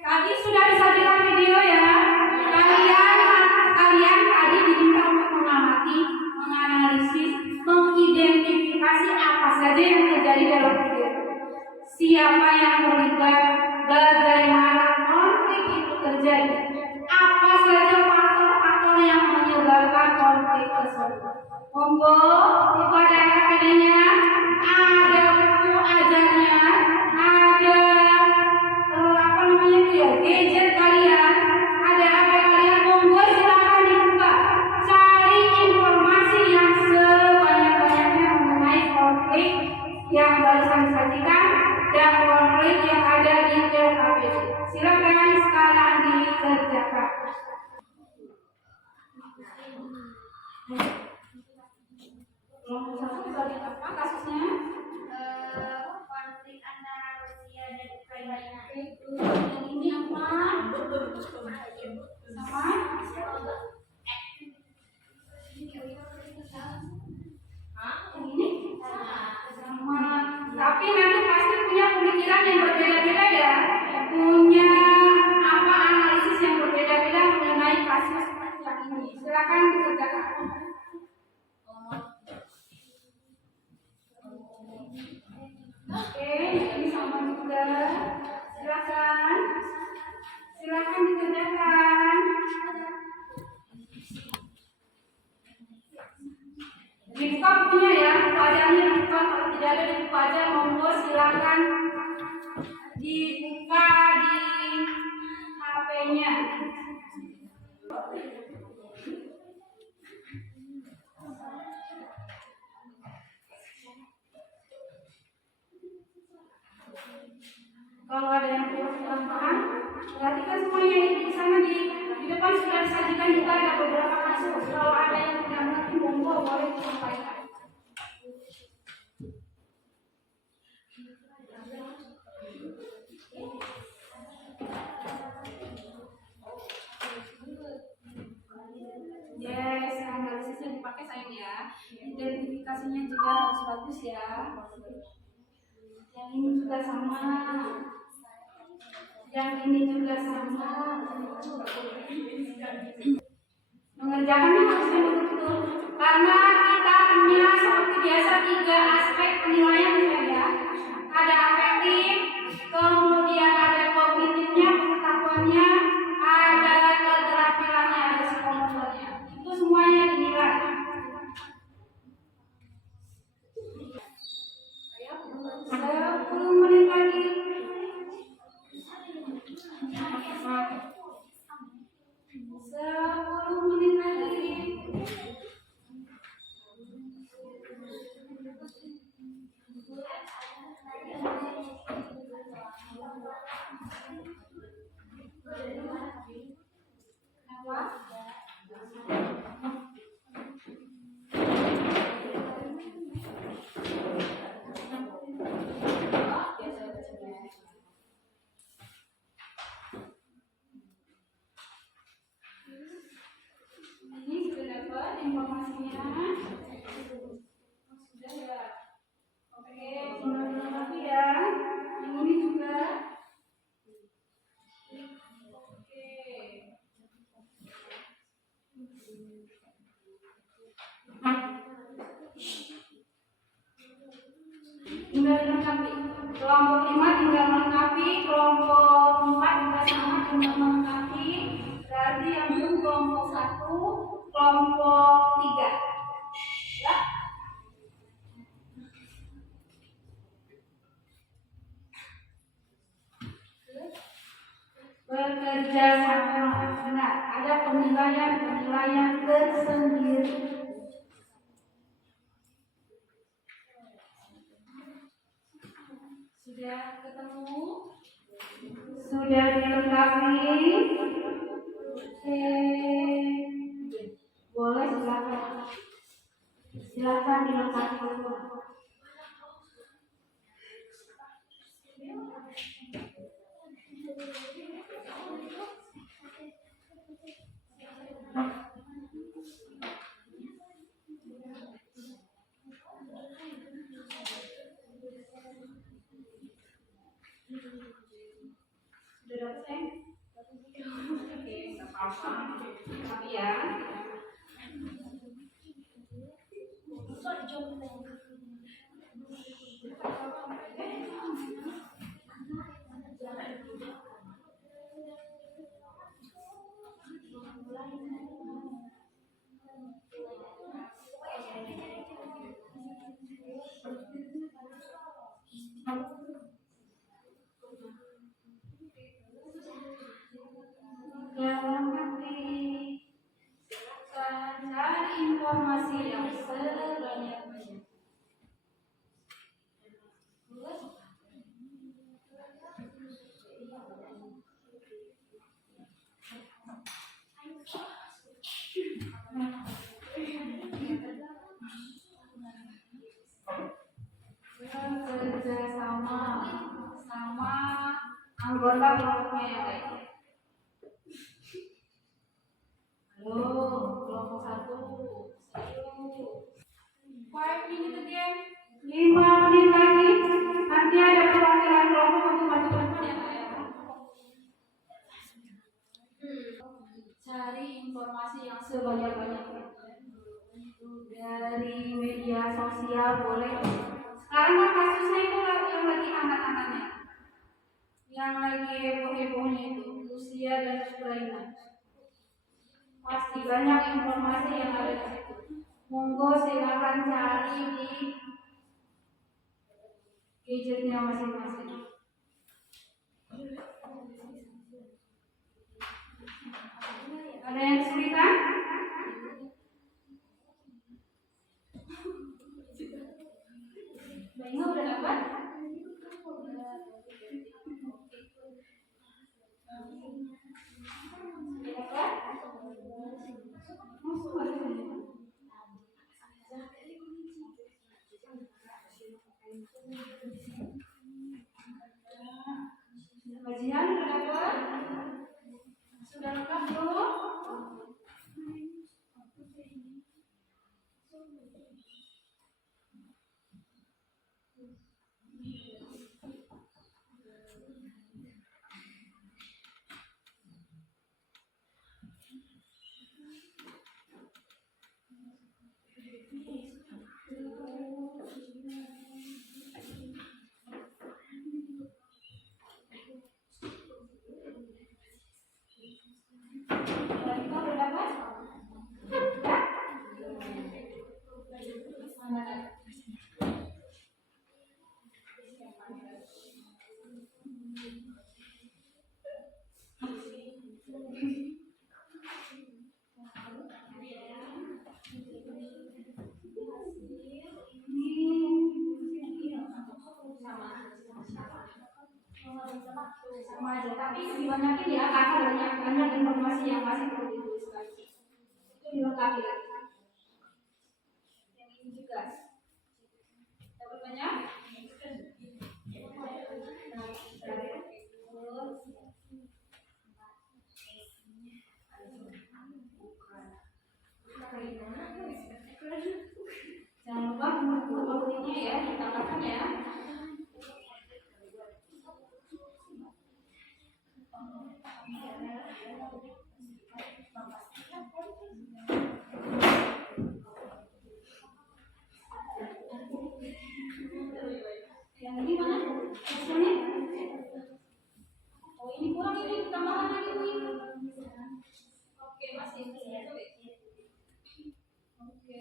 Tadi sudah disajikan video ya. Kalian tadi diminta untuk mengamati, menganalisis, mengidentifikasi apa saja yang terjadi dalam video. Siapa yang terlibat, bagaimana konflik itu terjadi, apa saja faktor-faktor yang menyebabkan konflik tersebut. Monggo kepada KPD-nya ada buku ajarnya, ada gadget kalian, ada HP kalian, monggo silakan dibuka, cari informasi yang sebanyak-banyaknya mengenai konflik yang barusan disajikan dan konflik yang ada di LKPD. Silakan sekarang dikerjakan. Kelompok satu bisa lihat apa kasusnya? Konflik antara Rusia dan Ukraina. Yang ini apa? Sama? Yang ini? Sama. Tapi nanti pasti punya pemikiran yang berbeda-beda ya. Punya apa analisis yang berbeda-beda mengenai kasus yang ini. Silakan dikerjakan. Oke, ini sama juga. Silakan dikerjakan. Dibuka bukunya ya, pelajarannya dibuka. Kalau tidak ada dibuka aja, monggo silakan dibuka di HP-nya. Kalau ada yang kurang paham, perhatikan semuanya di sana di depan sudah disajikan juga ada beberapa kasus. Kalau ada yang tidak mengerti, monggo boleh disampaikan. Yes, analisisnya dipakai sayang ya. Identifikasinya juga harus bagus ya. Yang ini juga sama. Yang ini juga sama. Mengerjakannya harus betul-betul karena kita punya seperti biasa 3 aspek penilaian ya. Ada afektif, kemudian ada kognitifnya, pengetahuannya, ada keterampilannya, ada psikomotornya. Itu semuanya dinilai. Ayo, 10 menit lagi. Ini sudah dapat informasinya. Sudah ya. Oke, ulang lagi ya. Yang ini juga. Oke. Tinggal dilengkapi. Kelompok 5 tinggal melengkapi, kelompok 4 juga sama tinggal melengkapi. Berarti yang belum kelompok 1, kelompok 3. Ya. Bekerja sama benar. Ada penilaian tersendiri. Sudah ketemu? Sudah dilengkapi? Oke. Boleh silakan. Silakan dilengkapi dulu. Sudah dapat, sayang? Tapi ya. Dalam hati silakan cari informasi yang sebanyak-banyaknya. Bekerja sama anggota kelompoknya yang lain. Halo, kelompok 1. 5 minutes again. 5 menit lagi. Nanti ada perwakilan kelompok untuk maju ke depan ya, Kak, ya. Cari informasi yang sebanyak-banyaknya. Dari media sosial boleh. Sekarang kan kasusnya itu yang lagi hangat-hangatnya. Yang lagi heboh-hebohnya itu Rusia dan Ukraina. Pasti banyak informasi yang ada di situ. Monggo silakan cari di gadgetnya masing-masing. Ada yang kesulitan? Bayinya udah dapat? Kajian sudah dapat? Sudah lengkap belum? Sama aja, tapi dibanyakin ya karena banyak informasi yang masih perlu dituliskan. Itu dilengkapi lagi. Yang ini juga dapat banyak. Jangan lupa buku-bukunya ya, ditambahkan ya. Yang ini mana? Hasilnya? Oh, ini kurang, ini tambahkan lagi ini. Oke, masih. Oke.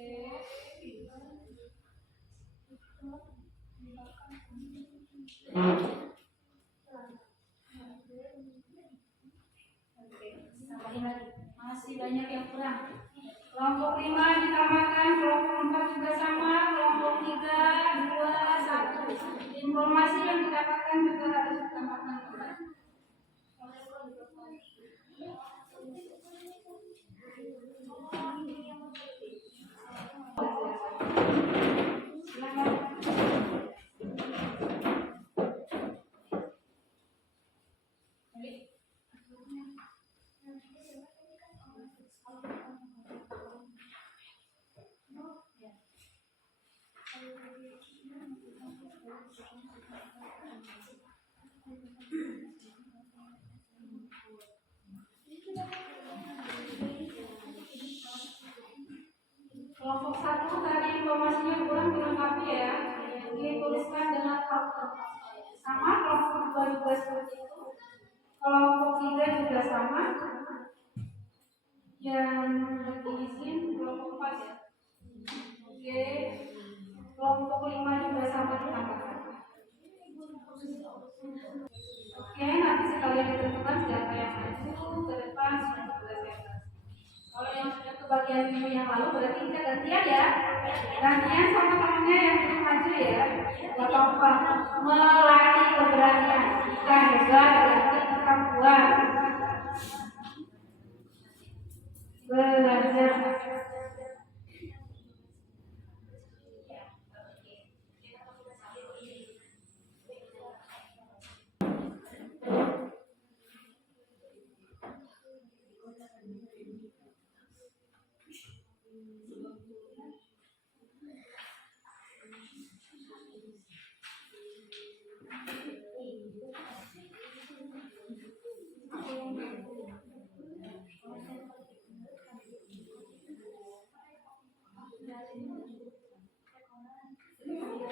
Tambahin lagi. Masih banyak yang kurang. Kelompok 5 ditambahkan, kelompok 4 juga sama, kelompok 3, 2, 1. Informasi yang didapatkan juga harus ditambahkan. Kelompok 3 juga sama. Yang izin kelompok 4 ya. Oke. Kelompok 5 juga sama ditambahkan. Oke, nanti sekalian ditentukan siapa yang maju ke depan sudah selesai. Kalau yang sudah ke bagian minggu yang lalu berarti kita gantian ya. Gantian sama temennya yang belum maju ya. Gak apa-apa. Melatih keberanian. Bukan hebat, tapi kemampuan. Belajar.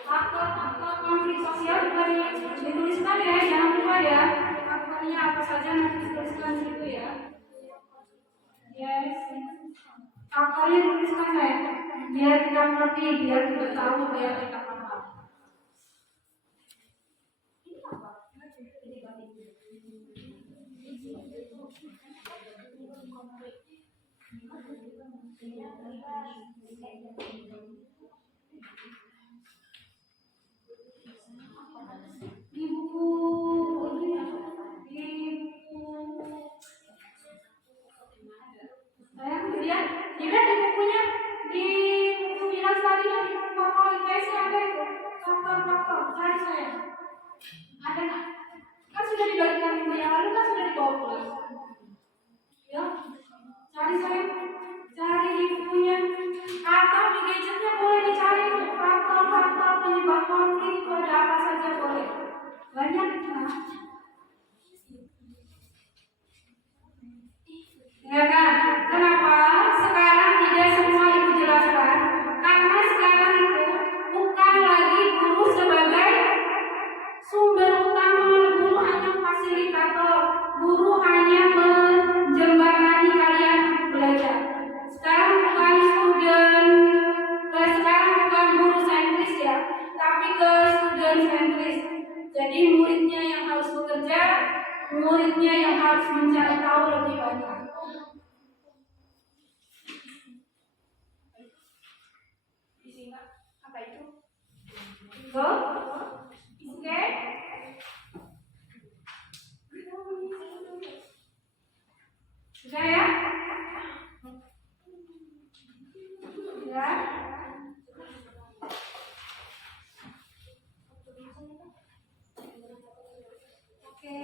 Faktor konflik sosial juga dituliskan ya, jangan lupa ya. Faktornya apa saja nanti dituliskan di situ ya. Yes. Faktornya dituliskan ya, biar kita ngerti, biar kita tahu, biar kita paham. Di buku saya kemudian juga di bukunya di buku bilang tadi yang di buku formal IPS ada itu faktor cari saya ada nggak? Kan sudah dibagikan minggu yang lalu, kan sudah dibawa pulang ya, cari saya, cari di bukunya atau di gadgetnya boleh dicari faktor penyebab konflik itu ada apa saja, boleh banyak nah. Ya kan? Kenapa sekarang tidak semua ibu jelaskan? Karena sekarang itu bukan lagi guru sebagai sumber utama, guru hanya fasilitator, guru hanya menjembatani kalian belajar. Sekarang bukan sekarang bukan guru sentris ya, tapi ke student sentris. Jadi muridnya yang harus bekerja, muridnya yang harus mencari tahu lebih banyak. Apa itu? Go? Oke? Sudah ya? Ya? Oke.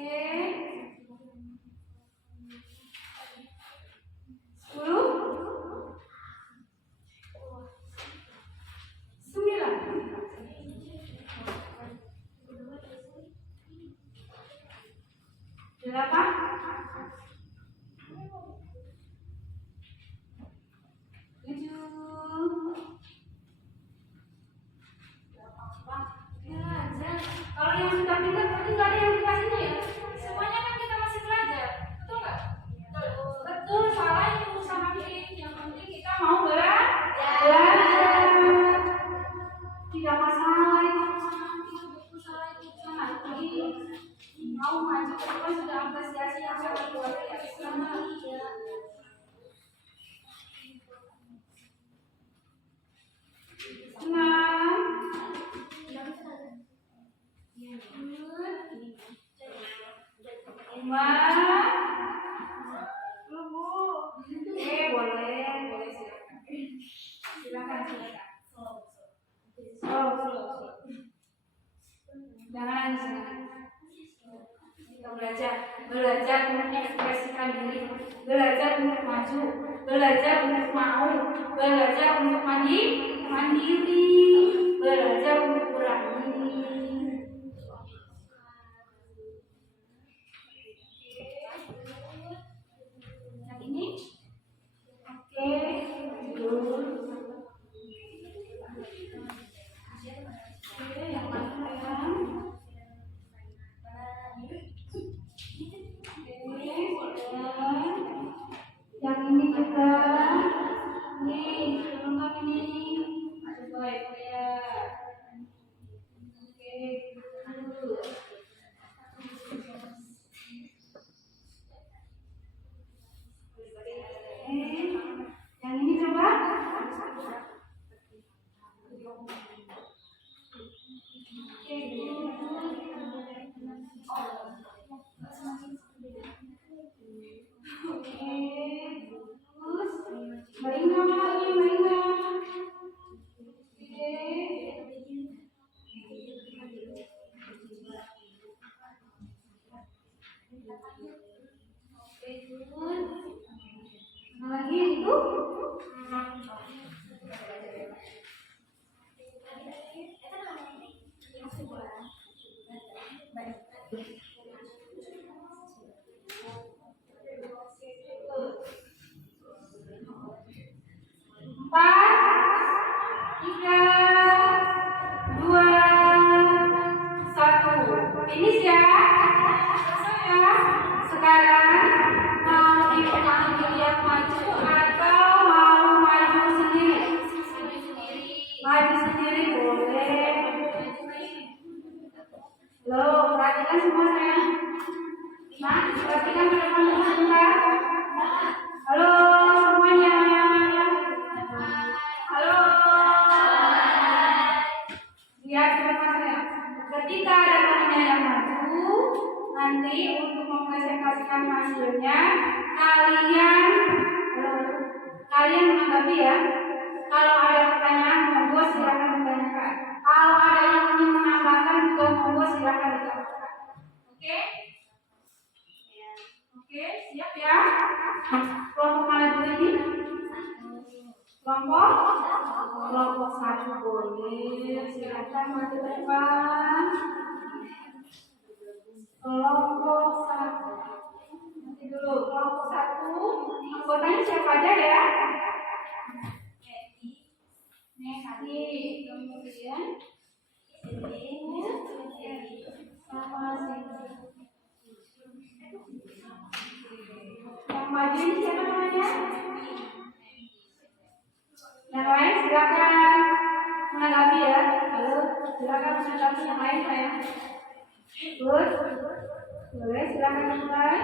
1 Oke, good. Mana lagi itu? Empat, tiga, dua, satu. Finish ya. Selesai ya. Sekarang mau dilihat maju atau mau maju sendiri? Maju sendiri boleh. Loh, perhatikan semua saya. Nah, perhatikan teman-teman sebentar. Halo semuanya. Halo. Lihat sama saya. Ketika ada temannya yang maju, nanti untuk mempresentasikan hasilnya, kalian menanggapi ya. Kalau ada pertanyaan, monggo silakan ditanyakan. Kalau ada yang ingin menambahkan juga monggo silakan ditambahkan. Oke? Oke, siap ya? Kelompok mana dulu ini? Kelompok satu boleh. Silakan maju ke depan. Kelompok satu. Nanti dulu kelompok satu. Anggotanya siapa aja ya? Nesti, kemudian sama yang maju ini siapa namanya? Yang lain silakan menanggapi ya. Halo, silakan menanggapi yang lain saya. Good. Boleh silakan mulai.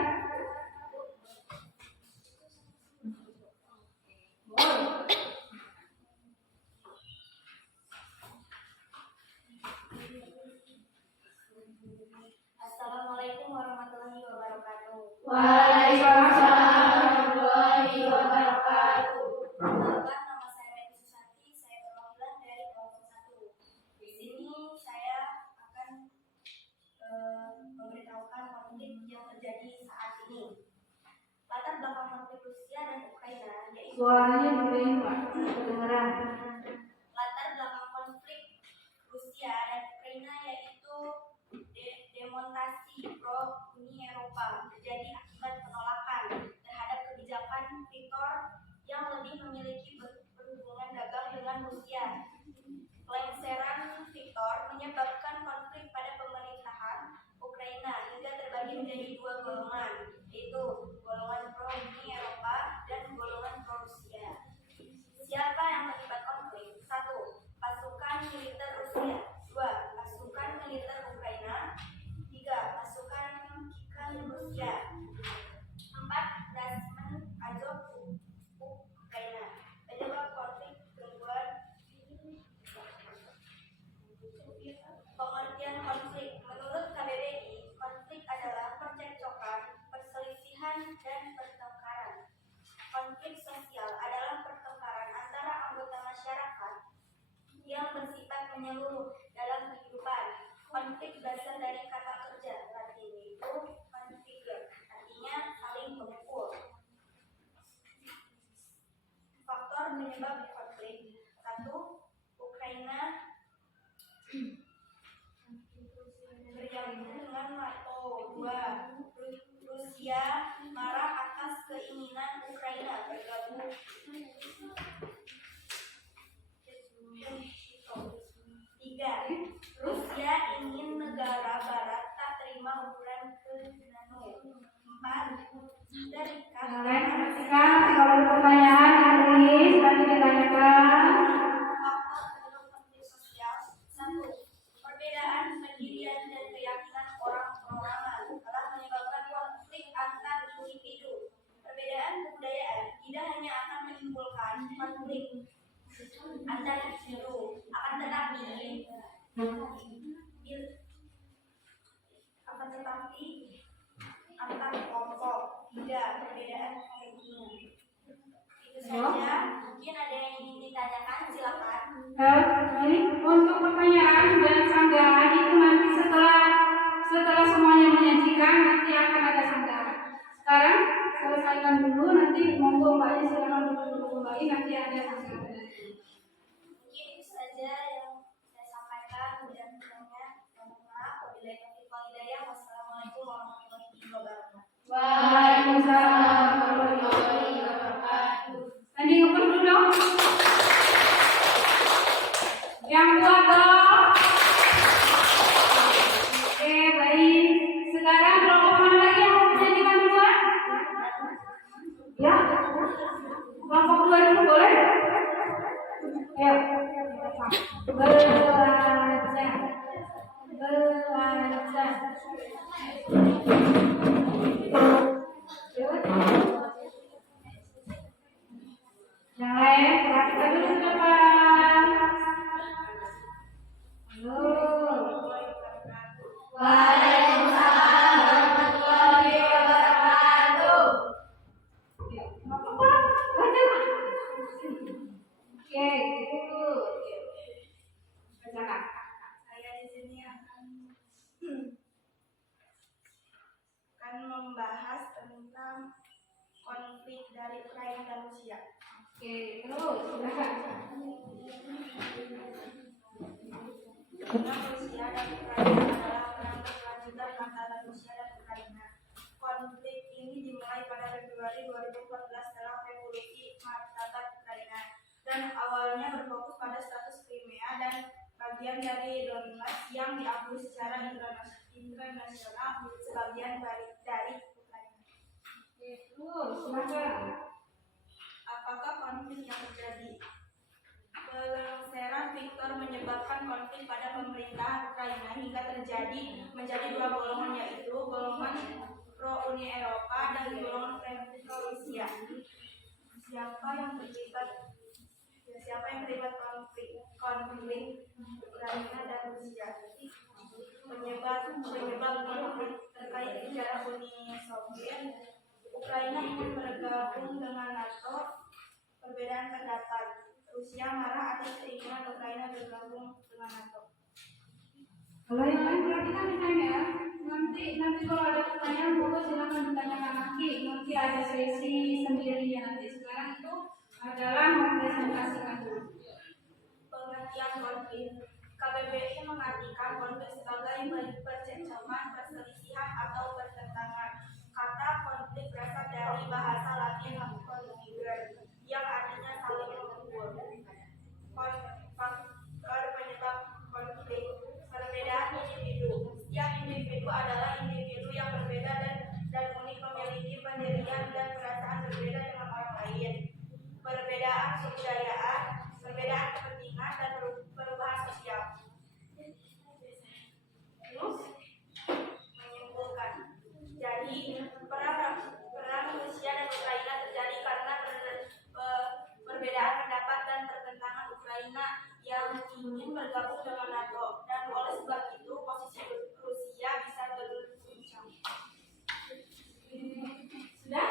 Assalamualaikum warahmatullahi wabarakatuh. Waalaikumsalam warahmatullahi wabarakatuh. Perkenalkan, nama saya Medi Susanti, saya perwakilan dari kelompok 1. Di sini saya akan memberitahukan konflik yang terjadi saat ini. Latar belakang konflik Rusia dan Ukraina yaitu Suaranya boleh Pak, kedengeran. latar belakang konflik Rusia dan Ukraina yaitu demontasi pro Uni Eropa terjadi akibat penolakan terhadap kebijakan Viktor yang lebih memiliki berhubungan dagang dengan Rusia. Pelengseran Viktor menyebabkan konflik pada pemerintahan Ukraina hingga terbagi menjadi dua golongan, yaitu golongan pro Uni Eropa dan golongan pro Rusia. Siapa yang terlibat konflik? 1. Pasukan militer Rusia. 2. Pasukan militer Ukraina. 3. Pasukan Kikhan Rusia. 4. Dasman Azov Ukraina. Penyebab konflik gangguan. Pengertian konflik. Menurut KBBI, konflik adalah percekcokan, perselisihan, dan pertengkaran. Konflik sosial adalah pertengkaran antara anggota masyarakat yang bersifat menyeluruh dalam kehidupan. Konflik berasal dari kata kerja Latin yaitu configure, artinya saling memukul. Faktor penyebab konflik. 1. Ukraina bergabung dengan NATO. 2. Rusia marah atas keinginan Ukraina bergabung. 3. Rusia ingin negara barat tak terima hubungan ke NATO. 4. Terikat Yang lain perhatikan, kalau ada pertanyaan tulis nanti ditanyakan. faktor penyebab konflik sosial. 1. Perbedaan pendirian dan keyakinan orang-orangan telah menyebabkan konflik antar individu. Perbedaan kebudayaan tidak hanya akan menimbulkan konflik antar individu, akan tetapi antar kelompok. 3. Perbedaan kepentingan. Itu saja. Mungkin ada yang ingin ditanyakan, silakan. Ini untuk pertanyaan dan sanggahan itu nanti setelah semuanya menyajikan nanti akan ada sanggahan. jawabannya silakan duduk kembali, nanti ada hasilnya. Mungkin itu saja yang saya sampaikan dan kiranya mohon maaf apabila taufiq wal hidayah. Wassalamualaikum warahmatullahi wabarakatuh. Waalaikumsalam warahmatullahi wabarakatuh. Tadi ngepes dulu dong. Yang kuat dong. Oke, baik. Sekarang kelompok mana lagi yang mau menyanyikan duluan? Ya, kelompok 2 dulu boleh? Ayo. Belajar. Belajar. Yang lain, perhatikan dulu ke depan. Halo. Waalaikumsalam warahmatullahi wabarakatuh. Ya, nggak apa-apa. Baca. Oke, gitu. Bacakan. Saya di sini akan membahas tentang konflik dari Ukraina dan Rusia. Oke, terus silakan. Perang Rusia dan Ukraina adalah perang berkelanjutan antara Rusia dan Ukraina. Konflik ini dimulai pada Februari 2014 setelah revolusi martabat Ukraina dan awalnya berfokus pada status Crimea dan bagian dari Donbas yang diakui secara internasional sebagian dari Ukraina. Oke, terus silakan. Apakah konflik yang terjadi? Pelengseran Viktor menyebabkan konflik pada pemerintahan Ukraina hingga menjadi dua golongan, yaitu golongan pro Uni Eropa dan golongan pro Rusia. Siapa yang terlibat konflik Ukraina dan Rusia? Penyebab konflik terkait sejarah Uni Soviet. Ukraina ingin bergabung dengan NATO. Perbedaan pendapat. Rusia marah atas keinginan Ukraina bergabung dengan NATO. Kalau yang lain perhatikan misalnya ya. Nanti kalau ada pertanyaan boleh silakan ditanyakan nanti ada sesi sendirinya nanti. Sekarang itu adalah mempresentasikan dulu. Pengertian konflik. KBBI mengartikan konflik sebagai percekcokan, perselisihan atau pertentangan. Kata konflik berasal dari bahasa Latin confliger yang artinya saling memukul. Faktor penyebab konflik. Perbedaan individu. Setiap individu adalah individu yang berbeda dan unik, memiliki pendirian dan perasaan berbeda dengan orang lain. Perbedaan kebudayaan, perbedaan kepentingan dan perubahan sosial. Terus menyimpulkan. Jadi perang Rusia dan Ukraina terjadi karena perbedaan pendapat dan pertentangan Ukraina yang ingin bergabung dengan NATO, dan oleh sebab itu posisi Rusia bisa berguncang. Sudah?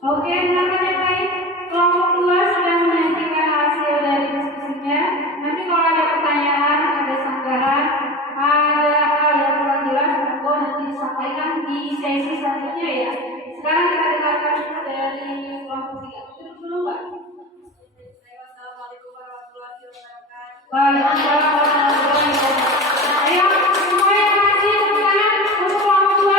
Oke, silakan yang lain. Kelompok 2 sudah menyajikan hasil dari diskusinya. Nanti kalau ada pertanyaan, ada sanggahan, ada hal yang kurang jelas, monggo nanti disampaikan di sesi selanjutnya ya. Sekarang kita dengarkan dari kelompok 3. Duduk dulu, Mbak. Assalamualaikum warahmatullahi wabarakatuh. Waalaikumsalam warahmatullahi wabarakatuh. Ayo, semua yang masih berkenan untuk kelompok 2.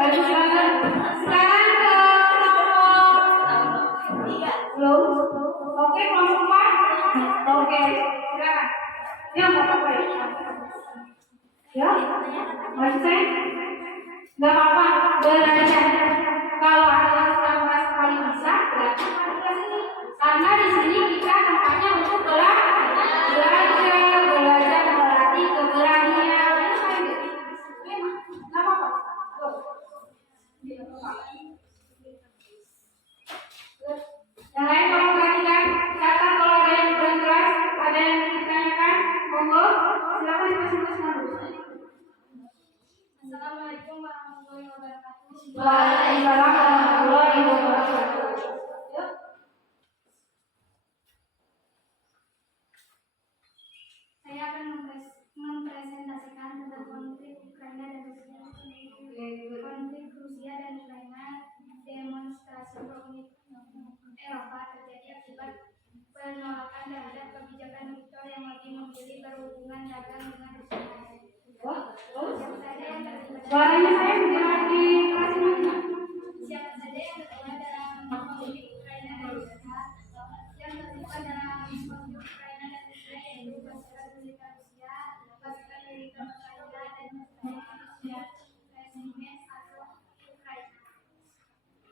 Bagus banget. Sekarang ke kelompok 3. Belum? Oke, kelompok 4. Oke, silakan. Ya, nggak apa-apa ya. Ya, masih saya? Nggak apa-apa, belajar. Kalau ada yang sudah merasa paling bisa, berarti masuk ke sini. Karena di sini kita tempatnya untuk belajar melatih keberanian. Memang, nggak apa-apa. Yang lain kalau perhatikan, catat kalau ada yang kurang jelas, ada yang ditanyakan, monggo silakan masing-masing dulu. Assalamualaikum warahmatullahi wabarakatuh. Waalaikumsalam warahmatullahi wabarakatuh. Yuk. Saya akan mempresentasikan tentang konflik Ukraina dan Rusia. Konflik Rusia dan Ukraina seluruh Uni Eropa terjadi akibat penolakan terhadap kebijakan Viktor yang lebih memilih berhubungan dagang dengan Rusia. Siapa saja yang terlibat Suaranya saya mendengar di kelas ini. Siapa saja yang terlibat dalam konflik Ukraina dan Rusia, yang terlibat dalam konflik Ukraina dan Rusia yaitu pasukan militer Rusia, pasukan militer Ukraina dan Rusia, resimen atau Ukraina.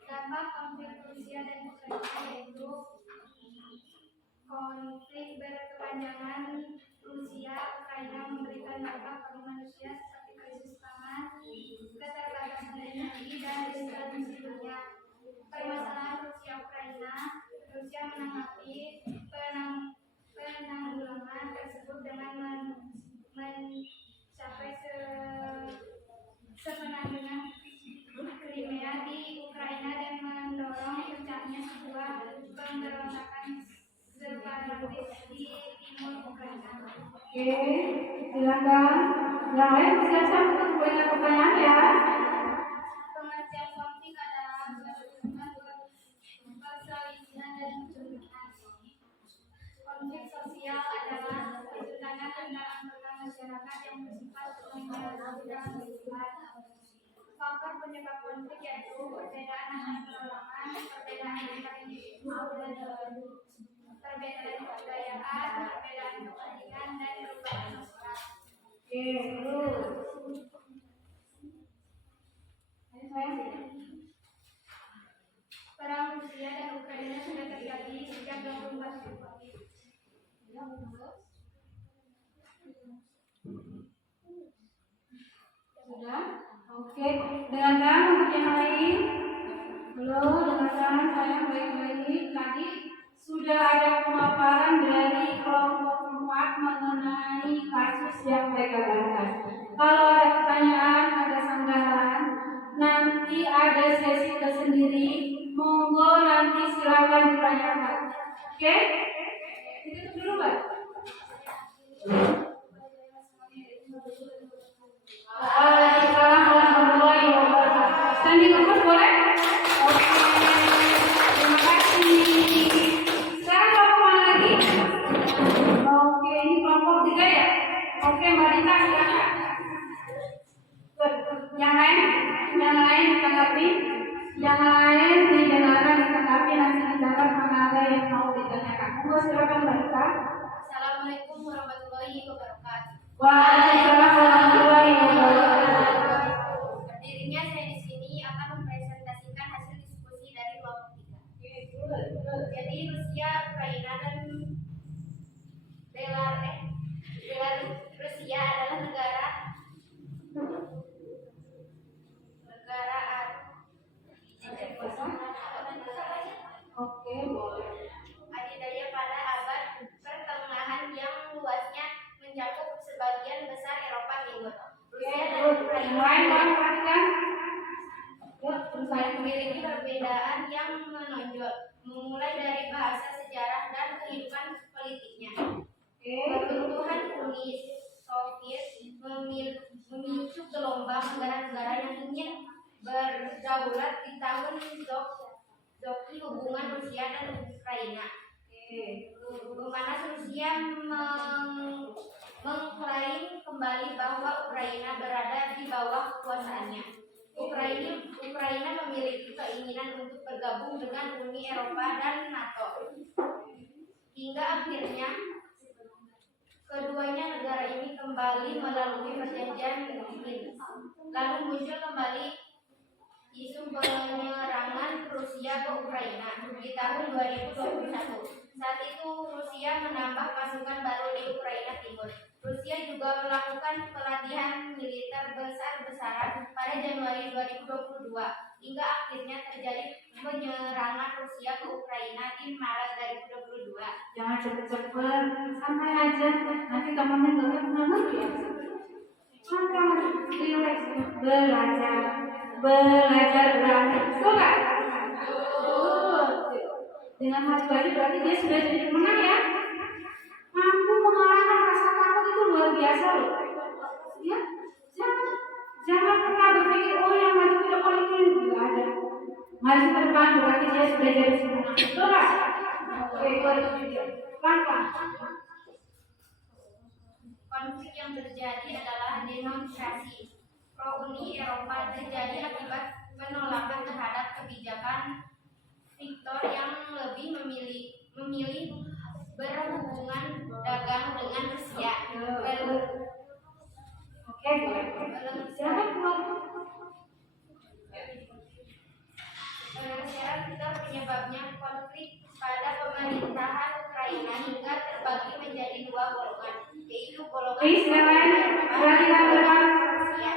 Dampak konflik Rusia dan Ukraina yaitu konflik berkepanjangan Rusia Ukraina memberikan dampak bagi manusia seperti krisis pangan, keterbatasan energi dan distribusi dunia. Permasalahan Rusia Ukraina, Rusia menanggapi penanggulangan tersebut dengan mencapai sepenanggungan Crimea di Ukraina dan mendorong pecahnya sebuah pemberontakan separatis di timur Ukraina. Oke, silakan. Yang lain siap-siap untuk punya pertanyaan ya. Pengertian konflik adalah kedudukan perselisihan dan kecurangan. Konflik sosial adalah kecurangan antara anggota masyarakat yang bersifat mengganggu dalam kehidupan. Faktor penyebab konflik yaitu perbedaan antar golongan, perbedaan antar individu, perbedaan kebudayaan, perbedaan kepentingan, dan perubahan sosial. Oke, terus. Ayo sayang. Perang Rusia dan Ukraina sudah terjadi sejak 24 Februari. Sudah? Oke, dengarkan untuk yang lain. Halo, dengarkan saya baik-baik. Tadi sudah ada pemaparan dari kelompok 4 mengenai kasus yang mereka bahas. Kalau ada pertanyaan, ada sanggahan, nanti ada sesi tersendiri. Monggo nanti silakan ditanyakan. Oke? Ditutup dulu, Mbak. Waalaikumsalam warahmatullahi wabarakatuh. Standing ovation boleh? Oke. Terima kasih. Sekarang kelompok mana lagi? Oke, ini kelompok 3 ya? Oke, Mbak Rita silakan. Yang lain ditanggapi. Yang lain didengarkan, ditanggapi, nanti dicatat mana ada yang mau ditanyakan. Monggo silakan Mbak Rita. Assalamualaikum warahmatullahi wabarakatuh. Waalaikumsalam warahmatullahi wabarakatuh. Berdirinya saya di sini akan mempresentasikan hasil diskusi dari kelompok 3. Jadi Rusia, Ukraina dan Rusia adalah negara Oke, boleh. adidaya pada abad pertengahan yang luasnya mencakup sebagian besar Eropa Timur. Rusia dan Ukraina memiliki perbedaan yang menonjol, memulai dari bahasa, sejarah, dan kehidupan politiknya. Pertumbuhan Uni Soviet memicu gelombang negara-negara yang ingin berdaulat di tahun Zoki hubungan Rusia dan Ukraina. Pemanas Rusia mengklaim kembali bahwa Ukraina berada di bawah kekuasaannya. Ukraina memiliki keinginan untuk bergabung dengan Uni Eropa dan NATO. Hingga akhirnya keduanya negara ini kembali melalui perjanjian Minsk. Lalu muncul kembali isu penyerangan Rusia ke Ukraina di tahun 2021. Saat itu Rusia menambah pasukan baru di Ukraina Timur. Rusia juga melakukan pelatihan militer besar-besaran pada Januari 2022 hingga akhirnya terjadi penyerangan Rusia ke Ukraina di Maret 2022. Jangan cepet-cepet, santai aja. Nanti temannya dengar ngerti ya. Santai, relax, belajar berani. Betul nggak? Dengan hati baik berarti dia sudah jadi pemenang ya. Mampu mengalahkan rasa takut itu luar biasa loh. Ya, jangan pernah berpikir oh yang maju tidak boleh tidak ada. Maju ke depan, berarti saya sudah jadi pemenang. Betul nggak? Oke, itu juga. Pelan-pelan. Konflik yang terjadi adalah demonstrasi pro Uni Eropa terjadi akibat penolakan terhadap kebijakan Victor yang lebih memilih berhubungan dagang dengan Rusia. Oke, boleh. Silakan keluar. Penyelesaian Victor penyebabnya konflik pada pemerintahan Ukraina hingga terbagi menjadi dua golongan, yaitu golongan Please, silakan. Perhatikan depan. Rusia.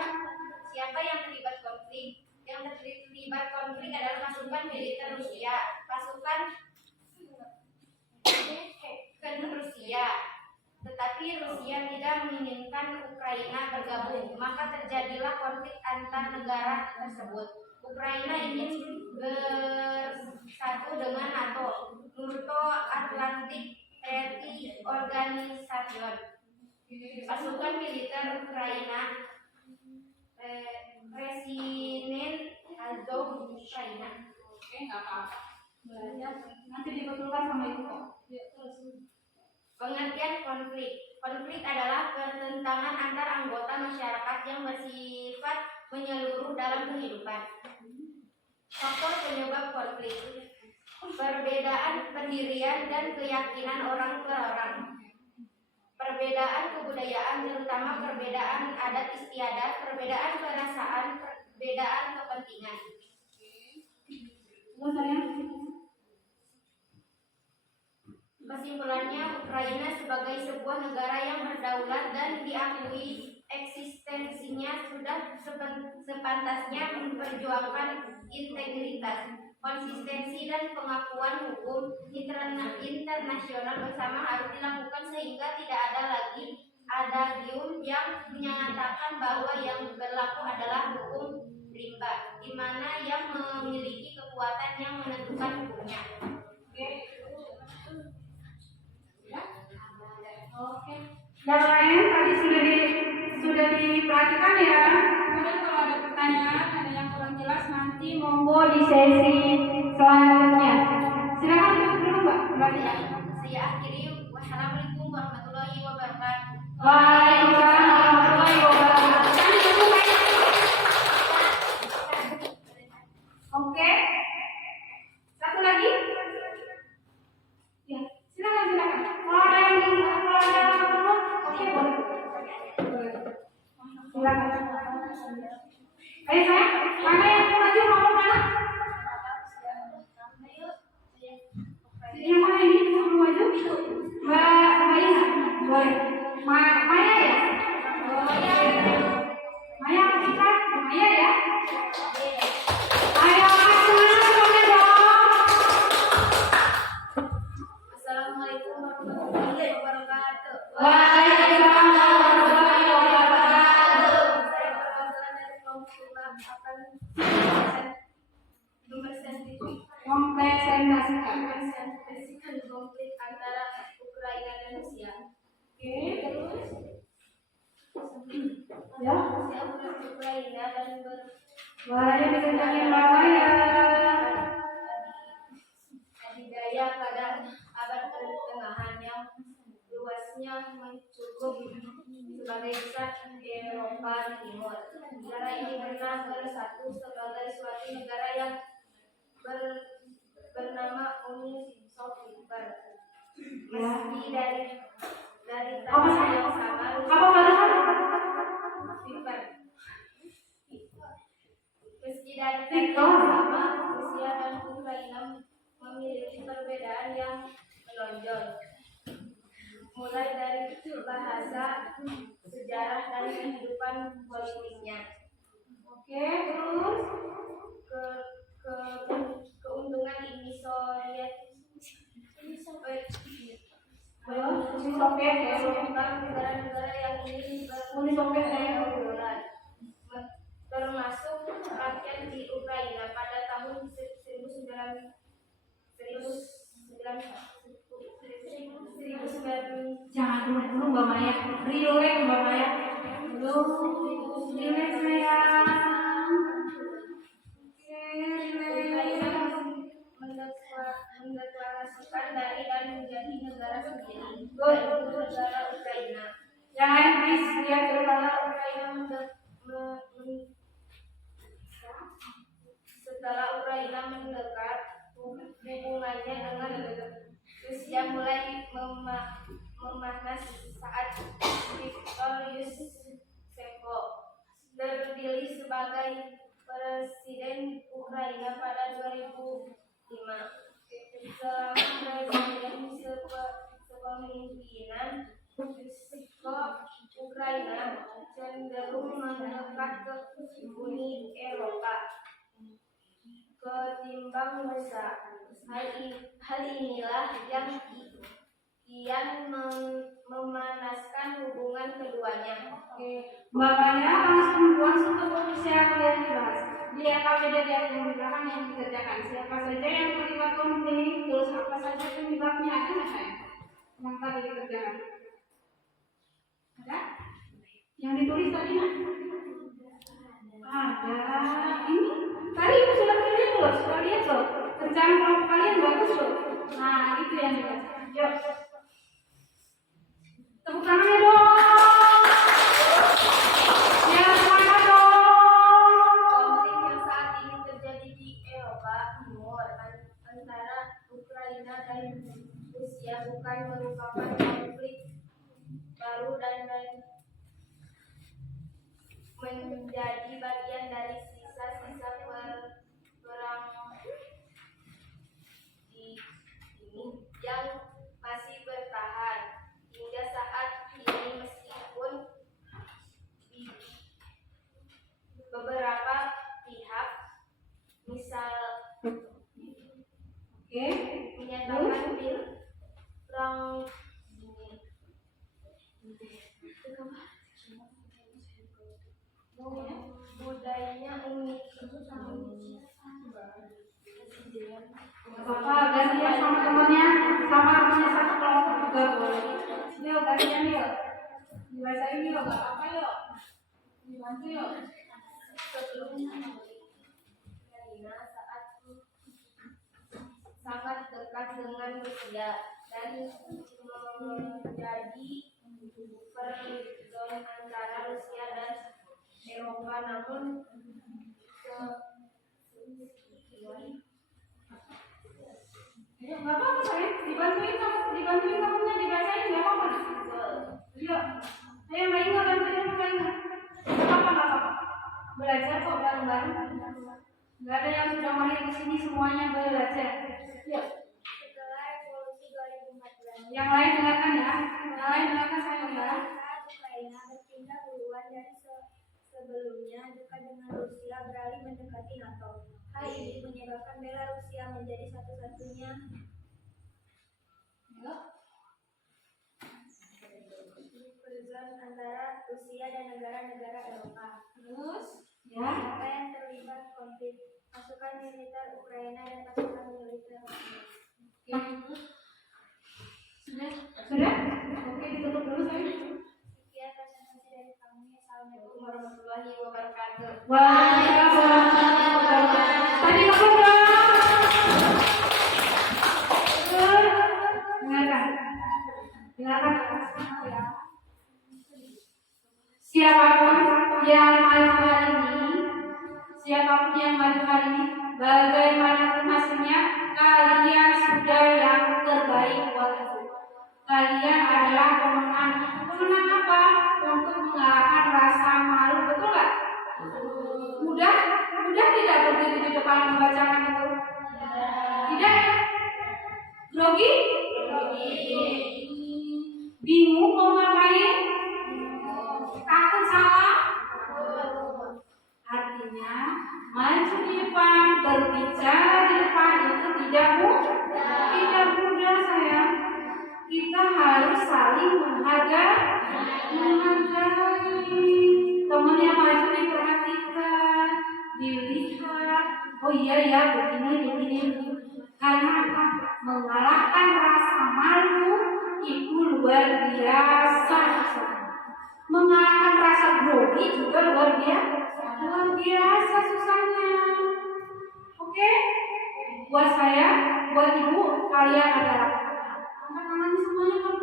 Siapa yang terlibat konflik? Yang terlibat konflik adalah pasukan militer Rusia, pasukan Rusia. Tetapi Rusia tidak menginginkan Ukraina bergabung, maka terjadilah konflik antar negara tersebut. Ukraina ingin bersatu dengan NATO, North-Atlantic Treaty Organization. Pasukan militer Ukraina, Presiden Azov Ukraina. Oke, nggak apa-apa. Belajar nanti dibetulkan sama ibu kok. Pengertian konflik. Konflik adalah pertentangan antar anggota masyarakat yang bersifat menyeluruh dalam kehidupan. Faktor penyebab konflik: perbedaan pendirian dan keyakinan orang per orang, perbedaan kebudayaan terutama perbedaan adat istiadat, perbedaan perasaan, perbedaan kepentingan. Kesimpulannya, Ukraina sebagai sebuah negara yang berdaulat dan diakui eksistensinya sudah sepantasnya memperjuangkan integritas, konsistensi dan pengakuan hukum internasional bersama harus dilakukan sehingga tidak ada lagi adagium yang menyatakan bahwa yang berlaku adalah hukum rimba, di mana yang memiliki kekuatan yang menentukan hukumnya. Oke. Yang lain tadi sudah diperhatikan ya. Kemudian kalau ada pertanyaan, ada yang kurang jelas nanti monggo di sesi selanjutnya. Silakan dulu Mbak. Saya akhiri. Wassalamualaikum warahmatullahi wabarakatuh. Waalaikumsalam warahmatullahi wabarakatuh. Oke. Satu lagi. Ya, silakan. Kalau ada yang oke boleh. Silakan. Ayo saya, mana yang mau maju mau mana? Yang mana ini mau maju? Mbak Ina, boleh. Maya ya? Maya bukan? Maya ya? Ayo semangat semuanya dong. Assalamualaikum warahmatullahi wabarakatuh. Waalaikumsalam warahmatullahi wabarakatuh. Saya perwakilan dari kelompok akan mempresentasikan konflik antara Ukraina dan Rusia. Oke, terus? Ya. Rusia Ukraina dan Maya bisa nyanyi Maya. adidaya pada abad pertengahan yang luasnya mencukup sebagai pusat Eropa Timur. Negara ini pernah bersatu sebagai suatu negara yang bernama Uni Soviet. Meski dari tanah yang sama, meski dari tanah yang sama, Rusia dan Ukraina memiliki perbedaan yang menonjol, mulai dari bahasa, sejarah, dan kehidupan politiknya. Oke, terus? Keuntungan Uni Soviet merupakan negara-negara yang ingin berkeunggulan, termasuk rakyat di Ukraina pada tahun 1900. Jangan dulu Mbak Maya. Relax Mbak Maya. Relax sayang. Oke, relax. sendiri, Good. yaitu negara Ukraina. Yang lain please lihat dulu kalau Setelah Ukraina mendekat, hubungannya dengan Rusia mulai memanas saat Viktor Yushchenko terpilih sebagai presiden Ukraina pada 2005. Selama presiden sepemimpinan Yushchenko, Ukraina cenderung mendekat ke Uni Eropa ketimbang USA. Hal inilah yang kian memanaskan hubungan keduanya. Mbaknya langsung ke posisi apa yang dibahas. Di AKPD yang di belakang yang dikerjakan. Siapa saja yang terlibat konflik ini, terus apa saja penyebabnya, ada nggak saya? Yang tadi dikerjakan. Ada? Yang ditulis tadi nggak? Ada. Ini tadi itu sudah kalian loh, sudah lihat loh. Kerjaan kelompok kalian bagus loh. Nah itu yang dibahas. Yuk. Tepuk tangannya dong. Ya, semangat dong. Konflik yang saat ini terjadi di Eropa Timur antara Ukraina dan Rusia bukan merupakan konflik baru dan menjadi bagian dari sisa-sisa perang ini yang masih bertahan hingga saat ini, meskipun beberapa pihak menyatakan perang budayanya unik. Bapak gantian sama temannya, sama punya satu kelompok juga boleh. Yuk gantian yuk. Dibacain yuk, nggak apa-apa yuk. Dibantu yuk. Sebelumnya Ukraina sangat dekat dengan Rusia dan menjadi perlindungan antara Rusia dan Eropa, namun Yuk, nggak apa-apa saya. Dibantuin temennya, dibacain nggak apa-apa. Yuk. Ayo Mbak Inga bantuin Mbak Inga. Nggak apa-apa. Belajar kok bareng-bareng. Nggak ada yang sudah mahir di sini, semuanya belajar. Yuk. setelah revolusi 2014, Yang lain dengarkan ya. Yang lain dengarkan saya ya. saat Ukraina berpindah duluan dari sebelumnya dekat dengan Rusia beralih mendekati NATO. Hal ini menyebabkan Belarusia menjadi satu-satunya perzon antara Rusia dan negara-negara Eropa. Terus ya. Siapa yang terlibat konflik? Pasukan militer Ukraina dan pasukan militer Rusia. Oke. Sudah? Oke, ditutup dulu saya. Sekian presentasi dari kami. Assalamualaikum warahmatullahi wabarakatuh. Waalaikumsalam. Tadi kamu dong. Dengarkan. Siapapun yang maju hari ini, bagaimanapun hasilnya, kalian sudah yang terbaik buat aku. Kalian adalah pemenang. Pemenang apa? Untuk mengalahkan rasa malu, betul nggak? Mudah tidak berdiri di depan membacakan itu? Tidak ya? Grogi? Bingung mau ngapain? Takut salah? Artinya maju di depan, berbicara di depan itu tidak mudah sayang. Kita harus saling menghargai. Teman yang maju diperhatikan, dilihat. Oh iya ya, begini. Karena apa? Mengalahkan rasa malu itu luar biasa. Mengalahkan rasa grogi juga luar biasa susahnya. Oke? Buat saya, buat ibu, kalian adalah angkat tangannya semuanya.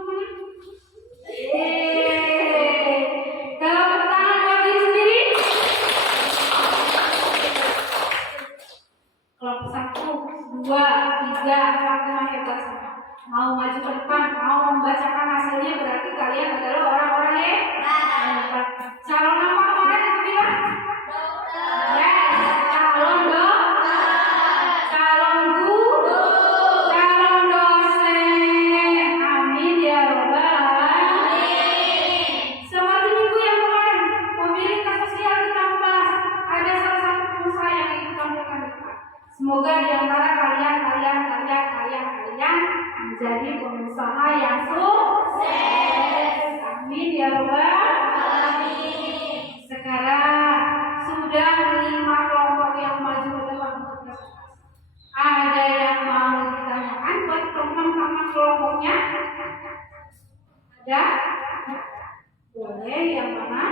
Semoga di antara kalian menjadi pengusaha yang sukses. Amin ya Rabbal alamin. Sekarang sudah 5 kelompok yang maju ke depan untuk presentasi. Ada yang mau ditanyakan buat teman-teman kelompoknya? Ada? Boleh, yang mana?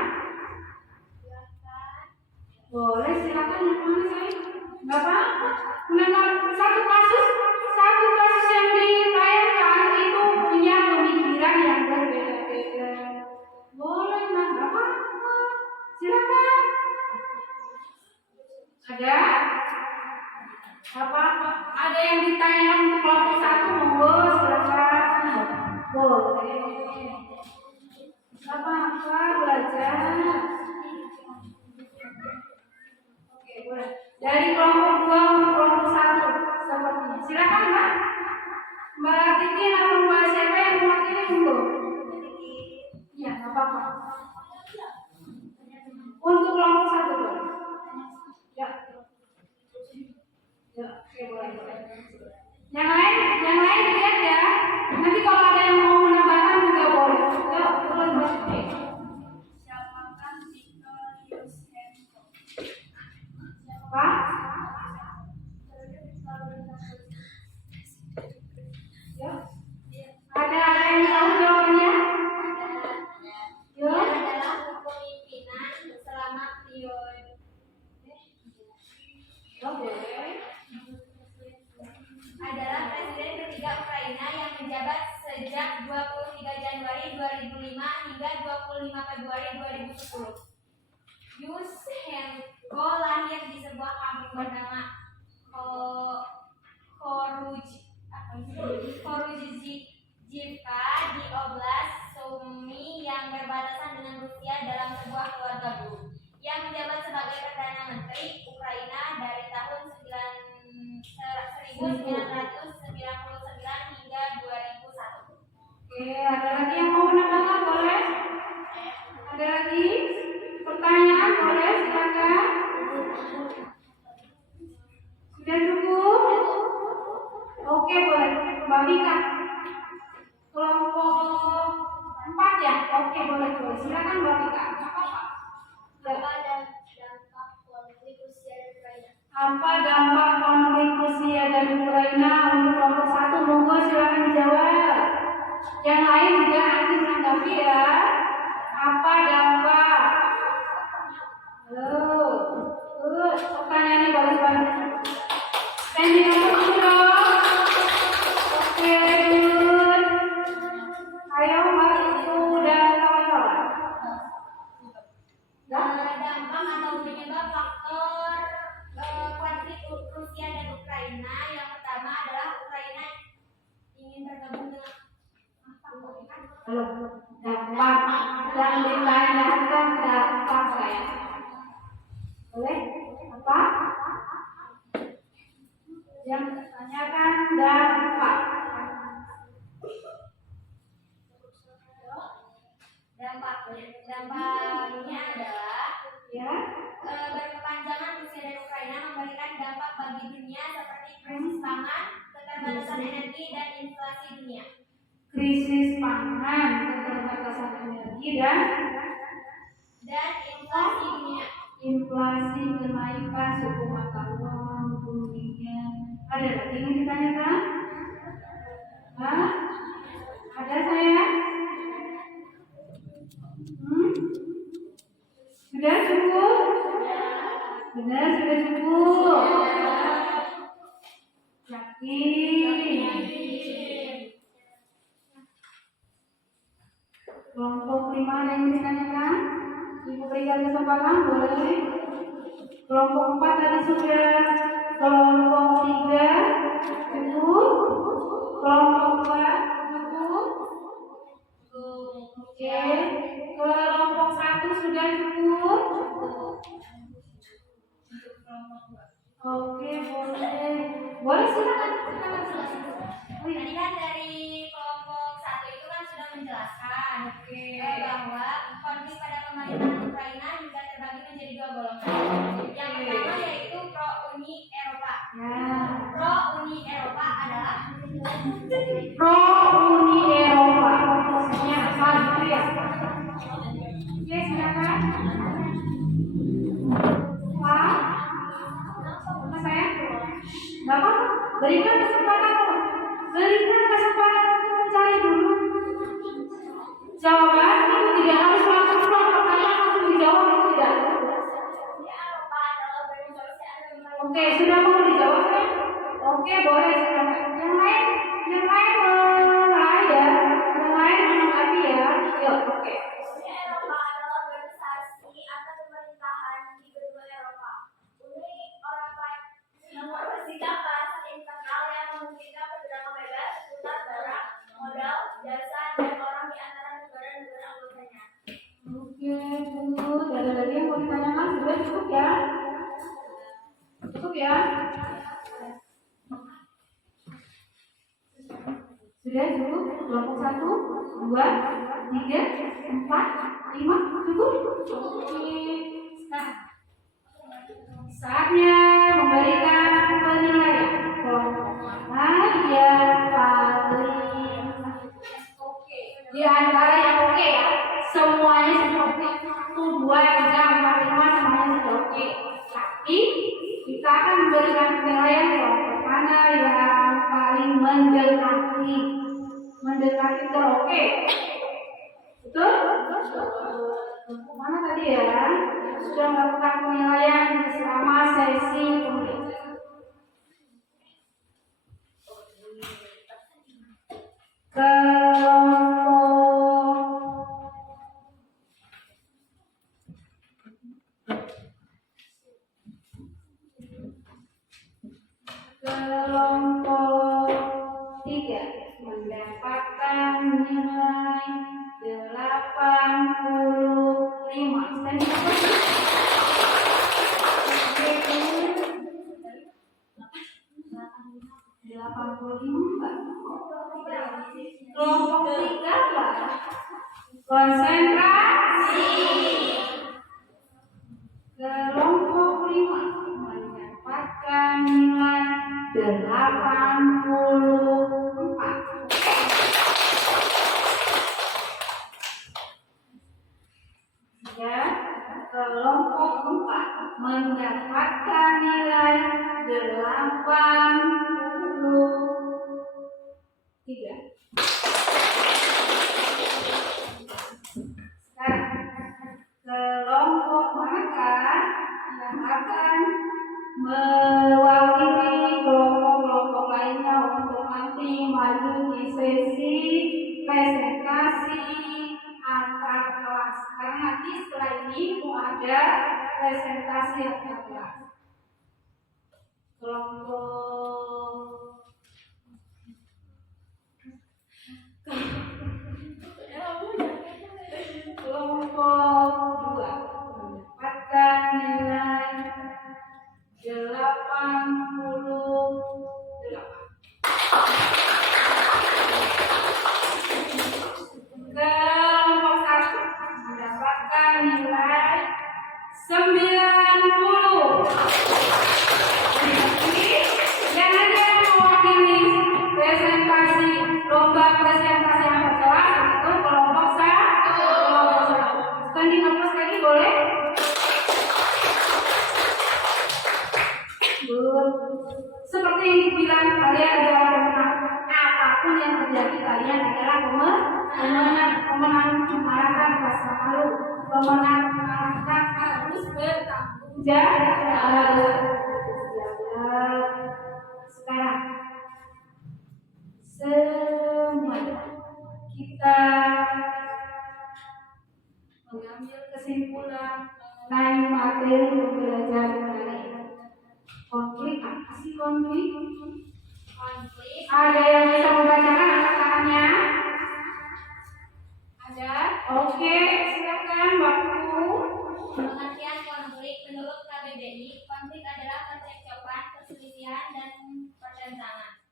Boleh, silakan yang mana saya? Enggak apa-apa. Mendengar satu kasus yang ditayangkan itu punya pemikiran yang berbeda-beda. Boleh, mas, enggak apa-apa. Silakan. Ada? Apa-apa? Ada yang ditayangkan untuk kelompok 1, monggo silakan. Boleh. Apa-apa, belajar. Oke, boleh. Dari kelompok 2 untuk kelompok 1 sepertinya. Silakan, Mbak. Mbak Titin atau Mbak siapa yang mewakili monggo? Iya, enggak apa-apa. Untuk kelompok 1 boleh. Ya. Ya, oke, boleh. Yang lain lihat ya. Nanti kalau ada yang mau menambahkan juga boleh. Yuk, boleh Mbak Titin. Siapakah Victorius Hancock? Pak? Ya. Ada yang tahu jawabannya? Dia adalah kepemimpinan selama periode adalah presiden ketiga Ukraina yang menjabat sejak 23 Januari 2005 hingga 25 Februari 2010. Yushchenko lahir di sebuah pabrik bernama Koruzhivka di Oblast Sumy yang berbatasan dengan Rusia dalam sebuah keluarga buruh. Ia menjabat sebagai Perdana Menteri Ukraina dari tahun 1999 hingga 2001. Oke, ada lagi yang mau menambahkan boleh? Ada lagi? Pertanyaan boleh, silakan. Sudah cukup? Oke, boleh. Mbak Mika. Kelompok 4 ya? Oke, boleh. Silakan Mbak Mika. Apa dampak konflik Rusia dan Ukraina untuk kelompok 1? Monggo silakan dijawab. Yang lain juga nanti menanggapi ya. Apa dampak? Pertanyaannya bagus banget. Standing nomor 1 dong. Oke, good. Ayo Mbak Ibu dan kawan-kawan. Dampak atau penyebab faktor konflik Rusia dan Ukraina. Yang pertama adalah Ukraina ingin bergabung dengan dampak yang ditanyakan dampak saya. Boleh? Apa? Yang ditanyakan dampak. Dampaknya adalah Ya. berkepanjangan Rusia dan Ukraina memberikan dampak bagi dunia seperti krisis pangan, keterbatasan energi, dan inflasi dunia. Krisis pangan, keterbatasan energi dan inflasi dunia. Inflasi, kenaikan suku mata uang dunia. Ada lagi yang ditanyakan? Hah? Ada saya? Sudah cukup? Benar, sudah cukup. Yakin? Kelompok 5 ada yang ditanyakan? Ibu berikan kesempatan, boleh? Kelompok 4 tadi sudah. Kelompok 3 cukup? Kelompok 4 cukup? Oke. Kelompok 1 sudah cukup? Oke, boleh. Boleh silakan. Tadi kan dari kelompok 1 itu kan sudah menjelaskan bahwa konflik pada pemerintahan Ukraina juga terbagi menjadi 2 golongan. Yang pertama yaitu pro Uni Eropa Ya. Pro Uni Eropa adalah Pro Uni Eropa. Maksudnya apa gitu ya? Oke, silakan. Pak, apa saya? Bapak, berikan kesempatan. Berikan kesempatan untuk mencari dulu. Jawaban itu tidak harus langsung pertanyaan langsung dijawab, tidak. Uni Eropa adalah organisasi agama. Oke, sudah mau dijawab ya? Oke, boleh silakan. Yang lain mulai ya. Yang lain menanggapi ya. Yuk, oke. Uni Eropa adalah organisasi antar pemerintahan di benua Eropa. Uni Eropa memperhatikan pasar internal yang memungkinkan pergerakan bebas seputar barang, modal, jasa, dan orang di antara negara-negara anggotanya. Oke, dulu ada lagi yang mau ditanyakan? Sudah cukup ya? Cukup ya? Sudah cukup? Kelompok 1, 2, 3, 4, 5, cukup? Oke. Nah, saatnya memberikan penilaian kelompok mana yang paling oke. Di antara yang oke ya, semuanya sudah oke. 1, 2, 3, 4, 5 semuanya sudah oke. Tapi kita akan memberikan penilaian kelompok mana yang paling mendekati teroke. Betul? Mana tadi ya? Sudah melakukan penilaian selama sesi pembelajaran. Kelompok 3 mendapatkan nilai 85. Standing apa sih? Oke, 85. Kelompok 3 apa? Konsentrasi. Kelompok 5 mendapatkan nilai 84. Ya, kelompok 4 mendapatkan nilai 83. Sekarang kelompok manakah yang akan mewakili kelompok-kelompok lainnya untuk nanti maju di sesi presentasi antar kelas? Karena nanti setelah ini mau ada presentasi antar kelas. Kelompok 2 mendapatkan nilai 88. Kelompok 1 mendapatkan nilai 90. Yang ada yang mewakili presentasi lomba presentasi antar kelas itu kelompok 1. Standing apa lagi boleh? Seperti yang dibilang, kalian adalah pemenang. Apapun yang terjadi, kalian adalah pemenang mengalahkan rasa malu, pemenang mengalahkan harus bertanggung jawab. Sekarang semua kita mengambil kesimpulan mengenai materi pembelajaran hari ini. Konflik apa sih konflik? Ada yang bisa membacakan angkat tangannya? Ada? Oke, silakan waktu. Pengertian konflik menurut KBBI, konflik adalah percekcokan, perselisihan, dan pertentangan.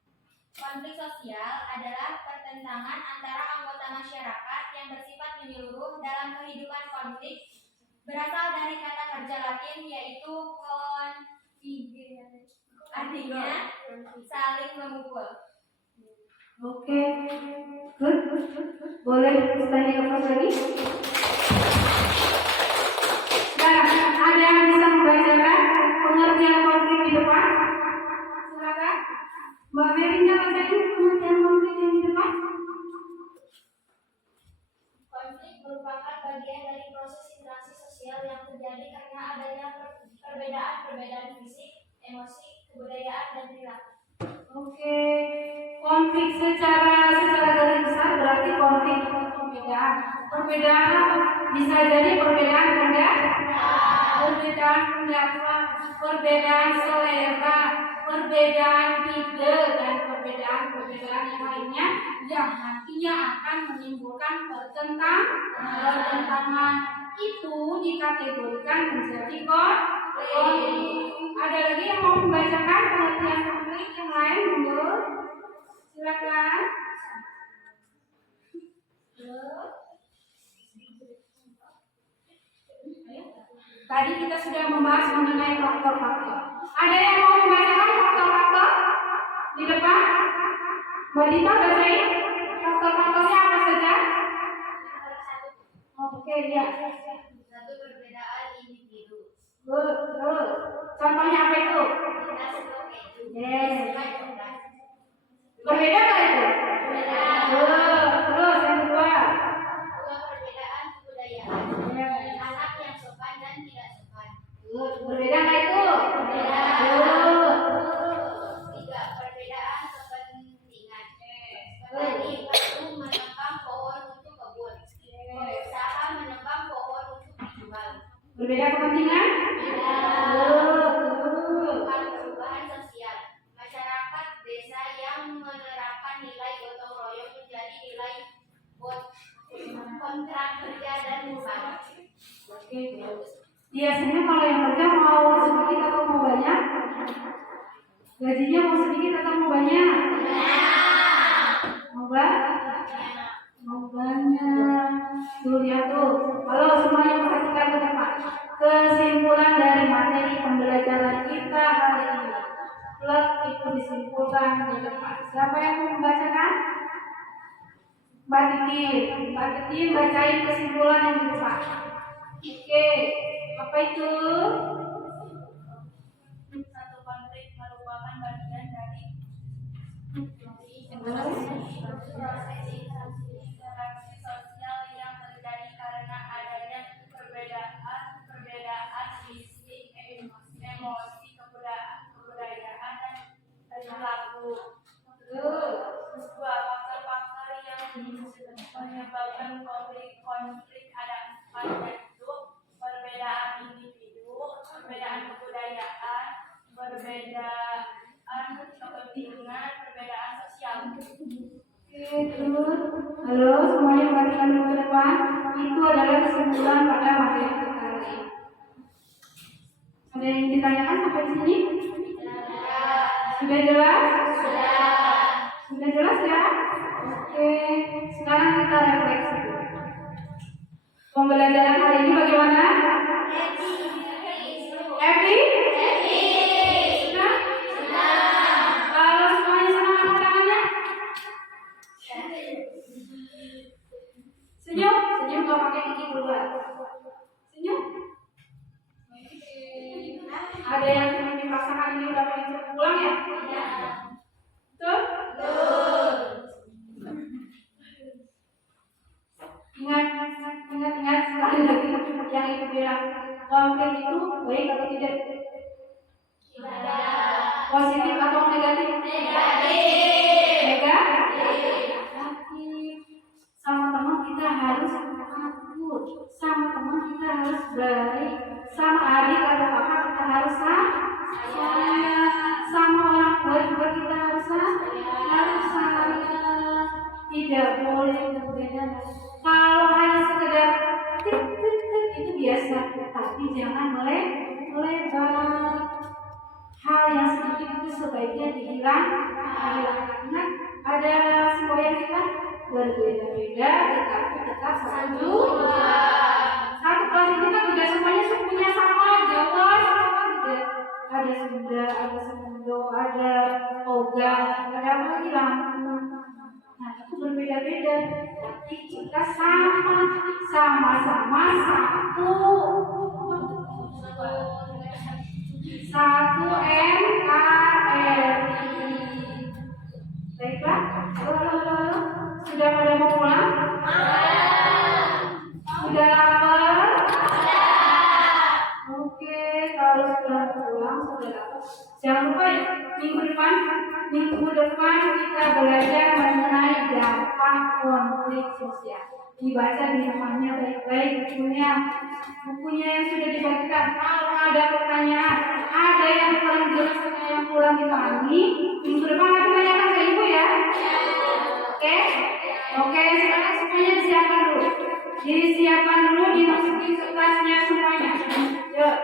Konflik sosial adalah pertentangan antara anggota masyarakat yang bersifat menyeluruh dalam kehidupan. Konflik berasal dari kata kerja Latin yaitu configere. Artinya artinya saling memukul. Oke, good. Boleh standing ovation lagi? Nah, ada yang bisa membacakan pengertian konflik di depan? Silakan. Mbak Merinda bacain pengertian konflik yang di depan. Konflik merupakan bagian dari proses interaksi sosial yang terjadi karena adanya perbedaan fisik, emosi, kebudayaan, dan perilaku. Oke, konflik secara garis besar berarti konflik itu perbedaan. Perbedaan apa? Bisa jadi perbedaan pendapat, perbedaan selera, perbedaan ide, dan perbedaan yang lainnya yang nantinya akan menimbulkan pertentangan. Itu dikategorikan menjadi konflik. Ada lagi yang mau membacakan pengertian konflik yang lain, mundur. Silakan. Tadi kita sudah membahas mengenai faktor-faktor. Ada yang mau membacakan faktor-faktor di depan? Mbak Dita bacain faktor-faktornya apa saja? Oke, ya. Satu, perbedaan individu. Terus, contohnya apa itu? Yes. Berbeda nggak itu? Terus yang kedua. Perbedaan kebudayaan. Anak yang sopan dan tidak sopan. Berbeda nggak itu? Tiga, perbedaan kepentingan. Petani perlu menebang pohon untuk kebun. Pengusaha menebang pohon untuk dijual. Berbeda kepentingan? Perubahan sosial. Masyarakat desa yang menerapkan nilai gotong royong menjadi nilai kontrak kerja dan usaha. Oke. Biasanya kalau yang kerja mau sedikit atau mau banyak? Gajinya mau sedikit atau mau banyak? Mau banyak? Mau banyak. Tuh lihat tuh. Halo semuanya, perhatikan ke depan. Kesimpulan dari materi pembelajaran kita hari ini. Plot itu disimpulkan di depan. Siapa yang mau membacakan? Mbak Titin bacain kesimpulan yang di depan. Oke, apa itu? Satu, konflik merupakan bagian dari interaksi sosial yang terjadi karena adanya perbedaan fisik, emosi, kebudayaan, dan perilaku. Dua, faktor-faktor yang menyebabkan konflik ada empat, yaitu perbedaan individu, perbedaan kebudayaan, perbedaan kepentingan, perbedaan sosial. Oke, terus. Halo semuanya, perhatikan dulu ke depan. Itu adalah kesimpulan pada materi kita hari ini. Ada yang ditanyakan sampai di sini? Sudah jelas? Sudah jelas ya? Oke, sekarang kita refleksi. Pembelajaran hari ini bagaimana? Happy? Sudah? Kalau semuanya senang, angkat tangannya. Senyum? Senyum gak pakai gigi keluar. Senyum? Ada yang senyum dipaksakan ini udah pengen cepat pulang ya? Betul? Ingat sekali lagi yang ibu bilang, konflik itu baik atau tidak? Positif atau negatif? Negatif. Sama teman kita harus akur, sama teman kita harus baik, sama adik atau kakak kita harus sayang, sama orang tua juga kita harus sayang. Tidak boleh berbeda. Kalau hanya sekedar tik itu biasa, tapi jangan melebar. Hal yang sedikit itu sebaiknya dihilangkan. Ingat, ada semboyan kita berbeda-beda, tetapi tetap satu. Satu kelas ini kan tidak semuanya sukunya sama, Jawa sama, tidak. Ada Sunda, ada Sunda. ada toga, ada apa lagi lampu. Nah itu berbeda-beda, tapi kita sama-sama satu NKRI. Baiklah, halo. Sudah pada mau pulang? Sudah lapar? Oke, kalau sudah pulang, sudah lapar. Jangan lupa minggu depan kita belajar mengenai dampak konflik sosial. Dibaca di rumahnya baik-baik bukunya yang sudah dibagikan. Kalau ada pertanyaan, ada yang paling jelas yang kurang dipahami, minggu depan akan tanyakan ke ibu ya. Oke, sekarang semuanya disiapkan dulu, dimasukin ke kelasnya semuanya. Yuk.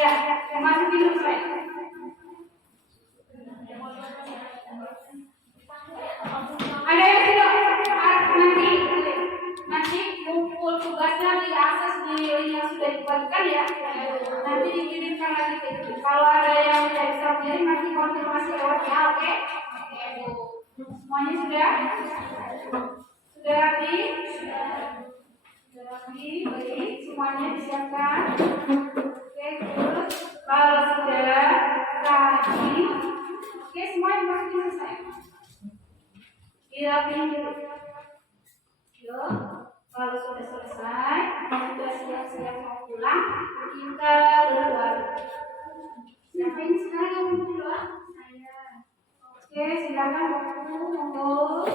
Ya, masukin dulu saya. Ada yang tidak? Nanti kumpul tugasnya di akses di link yang sudah dibagikan ya. Nanti dikirimkan lagi ke itu. Kalau ada yang tidak bisa kirim, nanti konfirmasi lewat ya, oke? Semuanya sudah rapi? Sudah rapi, baik. Semuanya disiapkan. Oke, terus kalau sudah rapi, oke, semuanya masukin selesai. Dirapiin dulu. Yuk, kalau sudah selesai, sudah siap-siap mau pulang, kita berdoa. Siapa ini sekarang yang mau berdoa? Saya. Oke, silakan monggo.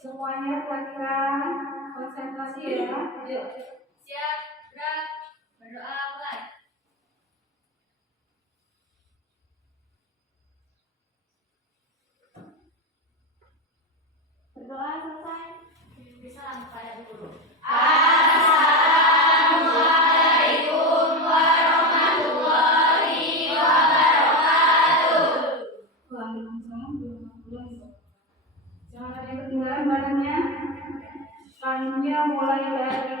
Semuanya perhatikan, konsentrasi ya. Yuk. Siap, gerak, berdoa mulai. Berdoa selesai. Salam kepada guru. Assalamualaikum warahmatullahi wabarakatuh. Waalaikumsalam warahmatullahi wabarakatuh. Jangan ada yang ketinggalan badannya. Tangannya mulai dari